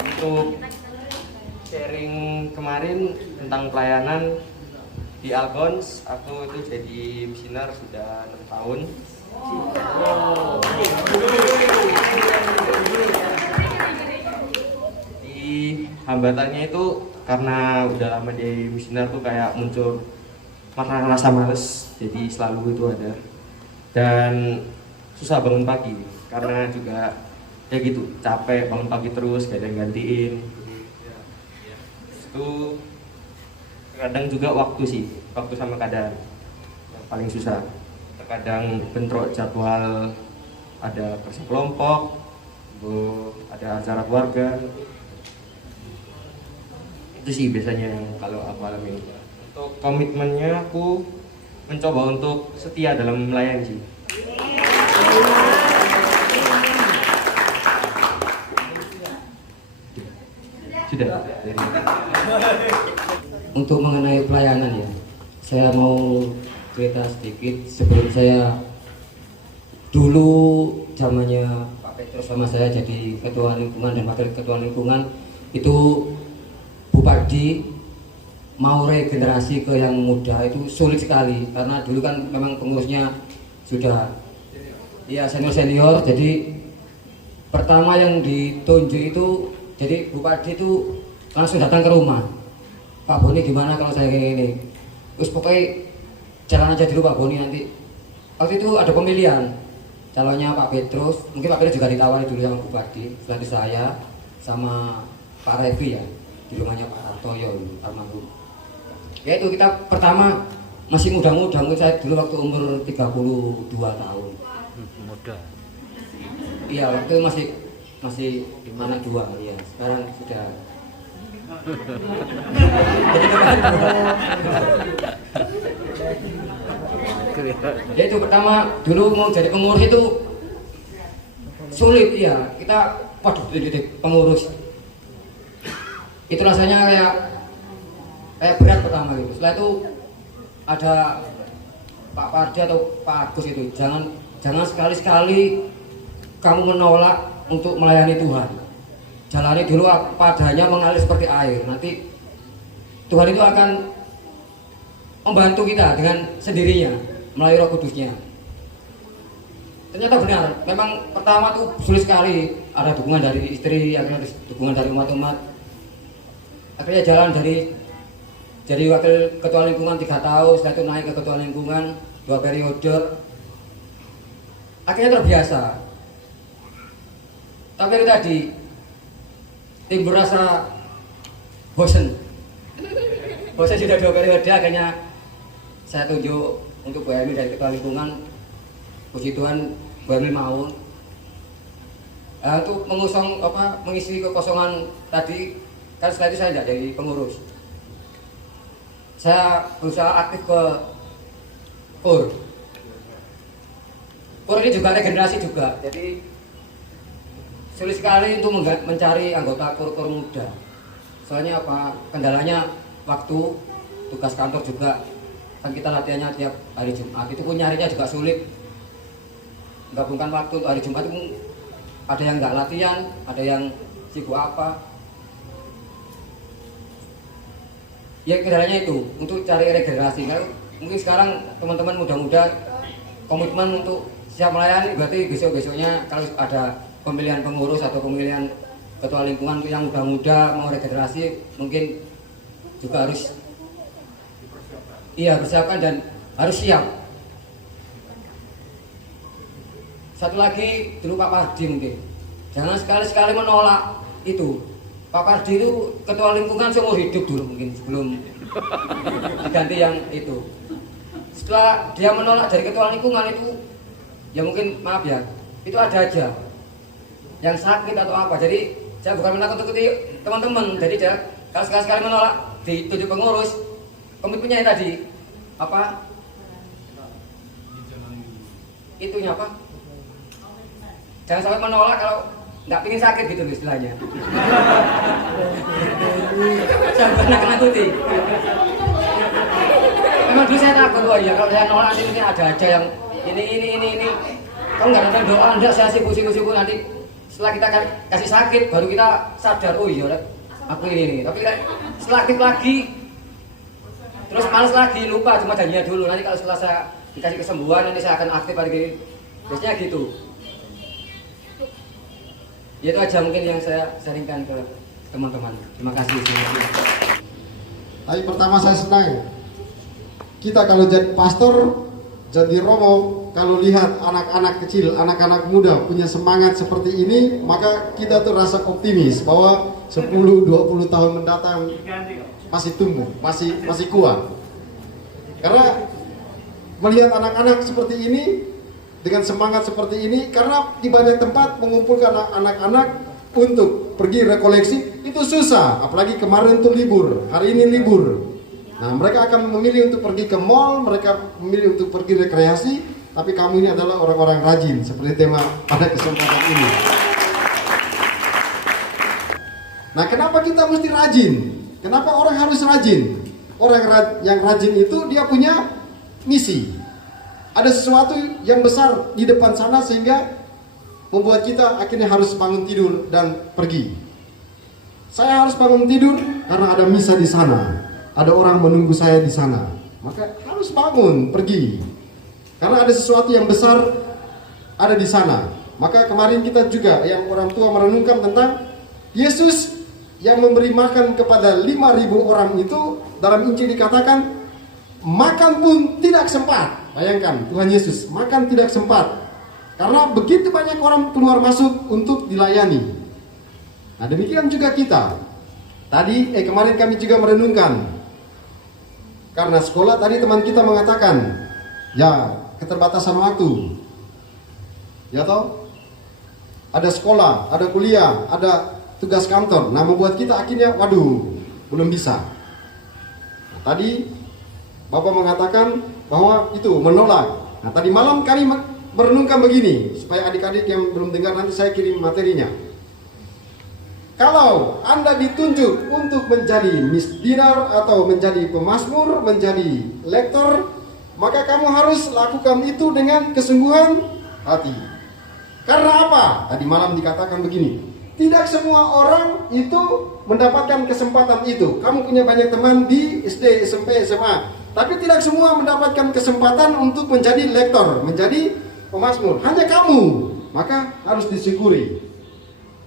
Untuk sharing kemarin tentang pelayanan di Algons, aku itu jadi misioner sudah 6 tahun. Di hambatannya itu karena udah lama jadi misioner tuh kayak muncul rasa males, jadi selalu itu ada. Dan susah bangun pagi karena juga ya gitu, capek bangun pagi terus, gak ada yang gantiin. Itu kadang juga waktu sama keadaan yang paling susah. Terkadang bentrok jadwal, ada kerja kelompok, ada acara keluarga. Itu sih biasanya yang kalau aku alami. Untuk komitmennya aku mencoba untuk setia dalam melayani sih. Sudah. Untuk mengenai pelayanan ya, saya mau cerita sedikit. Sebelum saya dulu zamannya Pak Petrus sama saya jadi ketua lingkungan dan wakil ketua lingkungan, itu Bupati mau regenerasi ke yang muda itu sulit sekali, karena dulu kan memang pengurusnya sudah ya senior. Jadi pertama yang ditunjuk itu, jadi Bupati itu langsung datang ke rumah, Pak Boni gimana kalau saya kayak gini, terus pokoknya jalan aja dulu Pak Boni, nanti waktu itu ada pemilihan calonnya Pak Petrus, mungkin Pak Petrus juga ditawari dulu sama Bupati, selanjutnya saya sama Pak Revi ya, di rumahnya Pak Artoyo almarhum. Ya itu kita pertama masih muda-muda, saya dulu waktu umur 32 tahun. Muda. Iya, waktu itu masih anak 2, ya. Sekarang sudah. Ya itu pertama dulu mau jadi pengurus itu sulit ya. Kita waduh pengurus. Itu rasanya kayak berat pertama gitu. Setelah itu ada Pak Pardi atau Pak Agus itu, jangan sekali-sekali kamu menolak untuk melayani Tuhan. Jalani dulu padanya, mengalir seperti air. Nanti Tuhan itu akan membantu kita dengan sendirinya melalui Roh Kudusnya. Ternyata benar, memang pertama tuh sulit sekali. Ada dukungan dari istri, akhirnya dukungan dari umat-umat. Akhirnya jalan dari jadi wakil ketua lingkungan 3 tahun, setelah itu naik ke ketua lingkungan 2 periode. Akhirnya terbiasa. Tapi tadi timbul rasa bosen sudah 2 periode, akhirnya saya tunjuk untuk Bu Emi dari Ketua Lingkungan. Puji Tuhan Bu Emi mau untuk mengisi kekosongan tadi, kan setelah itu saya tidak jadi pengurus. Saya berusaha aktif ke KUR ini juga regenerasi juga, jadi sulit sekali untuk mencari anggota KUR muda. Soalnya apa? Kendalanya waktu, tugas kantor juga, kan kita latihannya tiap hari Jumat, itu pun nyarinya juga sulit. Gabungkan waktu untuk hari Jumat itu ada yang nggak latihan, ada yang sibuk apa. Ya kendalanya itu untuk cari regenerasi. Kalau mungkin sekarang teman-teman muda-muda komitmen untuk siap melayani, berarti besok-besoknya kalau ada pemilihan pengurus atau pemilihan ketua lingkungan yang muda-muda mau regenerasi, mungkin juga harus persiapkan dan harus siap. Satu lagi dulu Pak Pardi, mungkin jangan sekali-sekali menolak itu. Pak Pardi itu ketua lingkungan seumur hidup dulu, mungkin sebelum diganti yang itu. Setelah dia menolak dari ketua lingkungan itu, ya mungkin maaf ya, itu ada aja yang sakit atau apa. Jadi saya bukan menakut-nakuti teman-teman. Jadi kalau sekali-sekali menolak ditunjuk pengurus, komitmennya yang tadi apa? Itunya apa? Jangan sampai menolak kalau nggak pingin sakit gitu istilahnya. Saya bukan nakut-nakuti. Memang dulu saya takut, oh iya kalau saya nolak ini ada aja yang ini. Kalau nggak ada doa, enggak, saya sibuk nanti setelah kita kasih sakit baru kita sadar, oh iya aku ini. Tapi setelah aktif lagi terus males lagi, lupa cuma janjinya dulu. Nanti kalau setelah saya dikasih kesembuhan nanti saya akan aktif lagi. Biasanya gitu. Ya itu aja mungkin yang saya sharingkan ke teman-teman. Terima kasih. Tapi pertama saya senang kita kalau jadi pastor, jadi romo, kalau lihat anak-anak kecil, anak-anak muda punya semangat seperti ini, maka kita tuh rasa optimis bahwa 10-20 tahun mendatang masih tumbuh, masih kuat. Karena melihat anak-anak seperti ini dengan semangat seperti ini, karena di banyak tempat mengumpulkan anak-anak untuk pergi rekoleksi itu susah, apalagi kemarin tuh libur, hari ini libur. Nah, mereka akan memilih untuk pergi ke mall, mereka memilih untuk pergi rekreasi, tapi kamu ini adalah orang-orang rajin seperti tema pada kesempatan ini. Nah, kenapa kita mesti rajin? Kenapa orang harus rajin? Orang yang rajin itu dia punya misi. Ada sesuatu yang besar di depan sana sehingga membuat kita akhirnya harus bangun tidur dan pergi. Saya harus bangun tidur karena ada misa di sana. Ada orang menunggu saya di sana. Maka harus bangun, pergi. Karena ada sesuatu yang besar ada di sana. Maka kemarin kita juga yang orang tua merenungkan tentang Yesus yang memberi makan kepada 5.000 orang itu, dalam Injil dikatakan makan pun tidak sempat. Bayangkan, Tuhan Yesus makan tidak sempat karena begitu banyak orang keluar masuk untuk dilayani. Nah, demikian juga kita. Kemarin kami juga merenungkan karena sekolah, tadi teman kita mengatakan ya keterbatasan waktu, ya toh, ada sekolah, ada kuliah, ada tugas kantor. Nah, membuat kita akhirnya belum bisa. Nah, tadi Bapak mengatakan bahwa itu menolak. Nah, tadi malam kami merenungkan begini, supaya adik-adik yang belum dengar nanti saya kirim materinya. Kalau Anda ditunjuk untuk menjadi misdinar atau menjadi pemazmur, menjadi lektor, maka kamu harus lakukan itu dengan kesungguhan hati. Karena apa? Tadi malam dikatakan begini, tidak semua orang itu mendapatkan kesempatan itu. Kamu punya banyak teman di SD, SMP, SMA, tapi tidak semua mendapatkan kesempatan untuk menjadi lektor, menjadi pemazmur. Hanya kamu, maka harus disyukuri.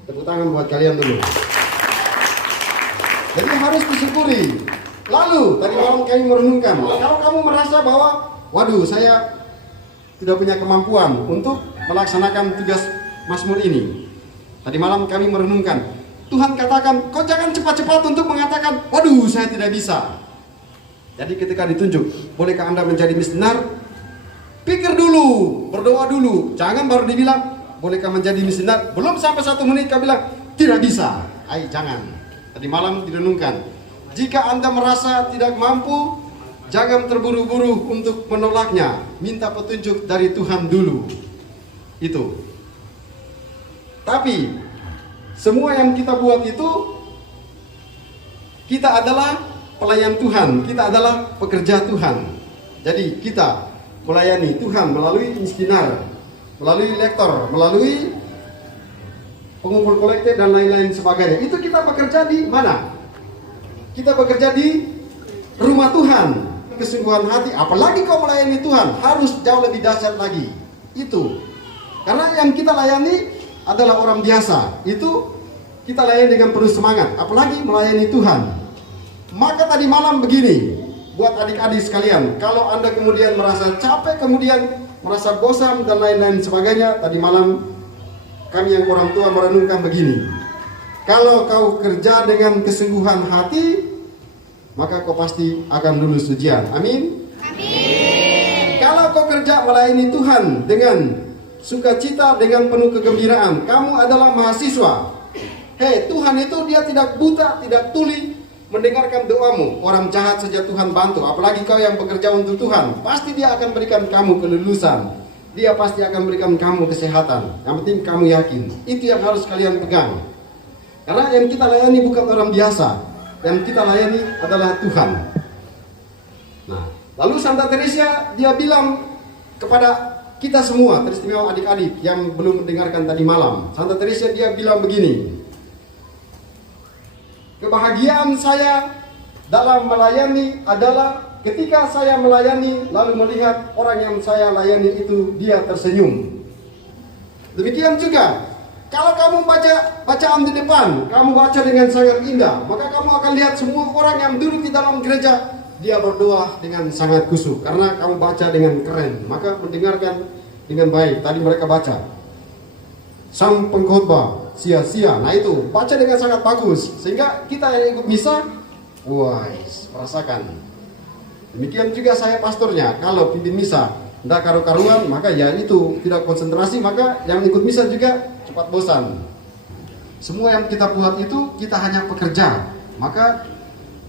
Tepuk tangan buat kalian dulu. Jadi harus disyukuri. Lalu tadi malam kami merenungkan, kalau kamu merasa bahwa saya tidak punya kemampuan untuk melaksanakan tugas mazmur ini. Tadi malam kami merenungkan, Tuhan katakan, kau jangan cepat-cepat untuk mengatakan, waduh saya tidak bisa. Jadi ketika ditunjuk, bolehkah Anda menjadi misioner? Pikir dulu, berdoa dulu. Jangan baru dibilang, bolehkah menjadi misioner? Belum sampai 1 menit kau bilang, tidak bisa. Jangan. Tadi malam direnungkan. Jika Anda merasa tidak mampu, jangan terburu-buru untuk menolaknya. Minta petunjuk dari Tuhan dulu. Itu. Tapi semua yang kita buat itu, kita adalah pelayan Tuhan, kita adalah pekerja Tuhan. Jadi kita melayani Tuhan melalui misioner, melalui lektor, melalui pengumpul kolektif dan lain-lain sebagainya. Itu kita bekerja di mana? Kita bekerja di rumah Tuhan. Kesungguhan hati, apalagi kau melayani Tuhan, harus jauh lebih dahsyat lagi. Itu. Karena yang kita layani adalah orang biasa. Itu kita layani dengan penuh semangat, apalagi melayani Tuhan. Maka tadi malam begini, buat adik-adik sekalian, kalau Anda kemudian merasa capek, kemudian merasa bosan dan lain-lain sebagainya, tadi malam kami yang orang tua merenungkan begini. Kalau kau kerja dengan kesungguhan hati, maka kau pasti akan lulus ujian. Amin. Amin. Kalau kau kerja melayani Tuhan dengan sukacita, dengan penuh kegembiraan, kamu adalah mahasiswa. Hei, Tuhan itu dia tidak buta, tidak tuli mendengarkan doamu. Orang jahat saja Tuhan bantu, apalagi kau yang bekerja untuk Tuhan. Pasti dia akan berikan kamu kelulusan. Dia pasti akan berikan kamu kesehatan. Yang penting kamu yakin. Itu yang harus kalian pegang. Karena yang kita layani bukan orang biasa. Yang kita layani adalah Tuhan. Nah, lalu Santa Teresa dia bilang kepada kita semua, teristimewa adik-adik yang belum mendengarkan tadi malam, Santa Teresa dia bilang begini, kebahagiaan saya dalam melayani adalah ketika saya melayani lalu melihat orang yang saya layani itu dia tersenyum. Demikian juga kalau kamu baca bacaan di depan, kamu baca dengan sangat indah, maka kamu akan lihat semua orang yang duduk di dalam gereja dia berdoa dengan sangat khusyuk karena kamu baca dengan keren, maka mendengarkan dengan baik. Tadi mereka baca sang pengkhotbah sia-sia, nah itu baca dengan sangat bagus sehingga kita yang ikut misa, wah, merasakan. Demikian juga saya pastornya, kalau pimpin misa tidak karu-karuan, maka ya itu tidak konsentrasi, maka yang ikut misa juga cepat bosan. Semua yang kita buat itu kita hanya pekerja, maka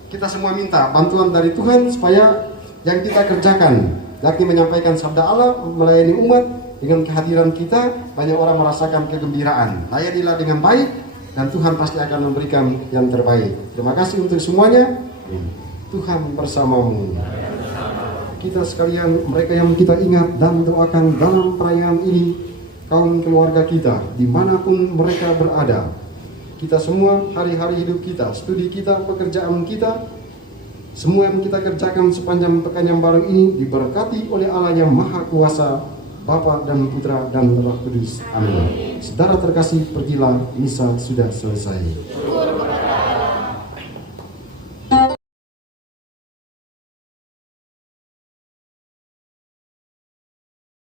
kita semua minta bantuan dari Tuhan supaya yang kita kerjakan, yakni menyampaikan sabda Allah, melayani umat dengan kehadiran kita, banyak orang merasakan kegembiraan. Layanilah dengan baik dan Tuhan pasti akan memberikan yang terbaik. Terima kasih untuk semuanya. Tuhan bersamamu. Kita sekalian, mereka yang kita ingat dan doakan dalam perayaan ini, kaum keluarga kita, dimanapun mereka berada. Kita semua, hari-hari hidup kita, studi kita, pekerjaan kita, semua yang kita kerjakan sepanjang pekan yang baru ini diberkati oleh Allah yang Maha Kuasa, Bapa dan Putra dan Roh Kudus. Amin. Saudara terkasih, pergilah, misa sudah selesai.